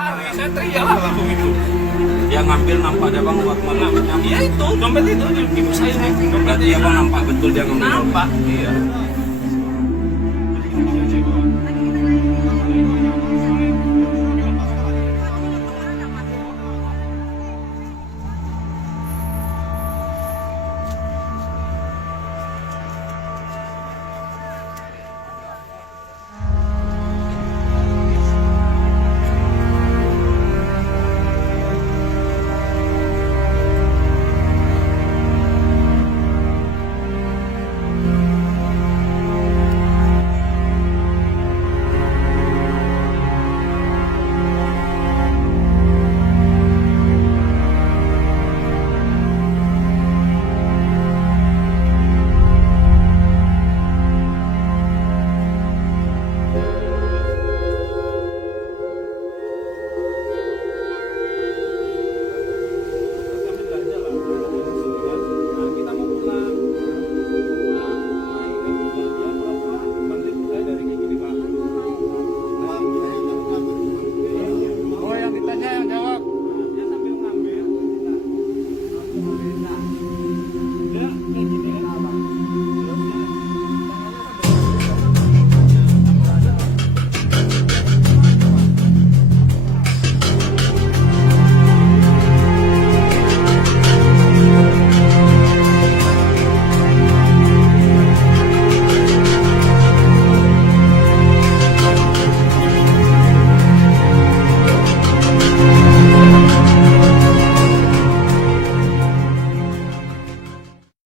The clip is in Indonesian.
lari, saya teriak lah langsung itu. Dia ngambil nampak dia bang uang malam. Iya itu, dompet itu ibu saya. Berarti ya bang nampak betul dia ngambil. Nampak, iya.